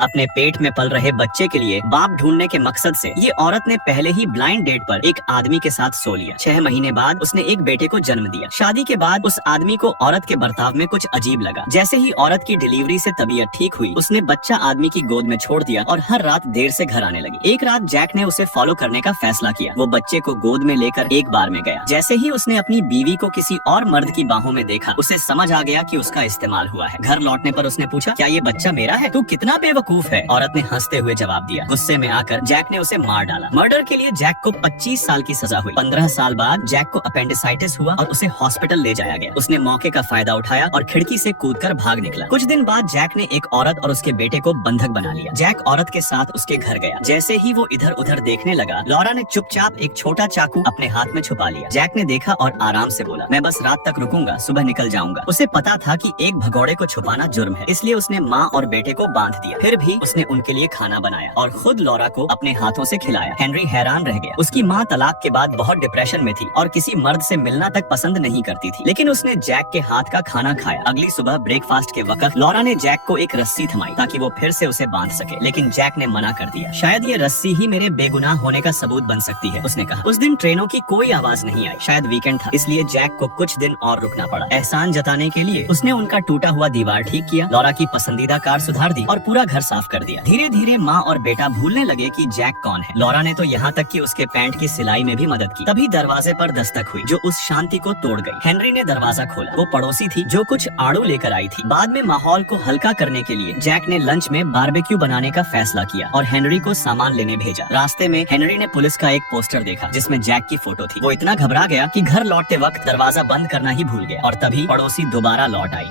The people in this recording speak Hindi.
अपने पेट में पल रहे बच्चे के लिए बाप ढूंढने के मकसद से ये औरत ने पहले ही ब्लाइंड डेट पर एक आदमी के साथ सो लिया। 6 महीने बाद उसने एक बेटे को जन्म दिया। शादी के बाद उस आदमी को औरत के बर्ताव में कुछ अजीब लगा। जैसे ही औरत की डिलीवरी से तबीयत ठीक हुई, उसने बच्चा आदमी की गोद में छोड़ दिया और हर रात देर से घर आने लगी। एक रात जैक ने उसे फॉलो करने का फैसला किया। वो बच्चे को गोद में लेकर एक बार में गया। जैसे ही उसने अपनी बीवी को किसी और मर्द की बाहों में देखा, उसे समझ आ गया कि उसका इस्तेमाल हुआ है। घर लौटने पर उसने पूछा, क्या ये बच्चा मेरा है? तू कितना बेवकूफ है। औरत ने हंसते हुए जवाब दिया। गुस्से में आकर जैक ने उसे मार डाला। मर्डर के लिए जैक को 25 साल की सजा हुई। 15 साल बाद जैक को अपेंडिसाइटिस हुआ और उसे हॉस्पिटल ले जाया गया। उसने मौके का फायदा उठाया और खिड़की से कूदकर भाग निकला। कुछ दिन बाद जैक ने एक औरत और उसके बेटे को बंधक बना लिया। जैक औरत के साथ उसके घर गया। जैसे ही वो इधर उधर देखने लगा, लॉरा ने चुपचाप एक छोटा चाकू अपने हाथ में छुपा लिया। जैक ने देखा और आराम से बोला, मैं बस रात तक रुकूंगा, सुबह निकल जाऊंगा। उसे पता था कि एक भगौड़े को छुपाना जुर्म है, इसलिए उसने माँ और बेटे को बांध दिया। फिर भी उसने उनके लिए खाना बनाया और खुद लॉरा को अपने हाथों से खिलाया। हेनरी हैरान रह गया। उसकी माँ तलाक के बाद बहुत डिप्रेशन में थी और किसी मर्द से मिलना तक पसंद नहीं करती थी, लेकिन उसने जैक के हाथ का खाना खाया। अगली सुबह ब्रेकफास्ट के वक्त लॉरा ने जैक को एक रस्सी थमाई ताकि वो फिर से उसे बांध सके, लेकिन जैक ने मना कर दिया। शायद ये रस्सी ही मेरे बेगुनाह होने का सबूत बन सकती है, उसने कहा। उस दिन ट्रेनों की कोई आवाज नहीं आई। शायद वीकेंड था, इसलिए जैक को कुछ दिन और रुकना पड़ा। एहसान जताने के लिए उसने उनका टूटा हुआ दीवार ठीक किया, लॉरा की पसंदीदा कार सुधार दी और पूरा घर साफ कर दिया। धीरे धीरे माँ और बेटा भूलने लगे कि जैक कौन है। लॉरा ने तो यहाँ तक कि उसके पैंट की सिलाई में भी मदद की। तभी दरवाजे पर दस्तक हुई जो उस शांति को तोड़ गई। हेनरी ने दरवाजा खोला। वो पड़ोसी थी जो कुछ आड़ू लेकर आई थी। बाद में माहौल को हल्का करने के लिए जैक ने लंच में बारबेक्यू बनाने का फैसला किया और हेनरी को सामान लेने भेजा। रास्ते में हेनरी ने पुलिस का एक पोस्टर देखा जिसमें जैक की फोटो थी। वो इतना घबरा गया कि घर लौटते वक्त दरवाजा बंद करना ही भूल गया और तभी पड़ोसी दोबारा लौट आई।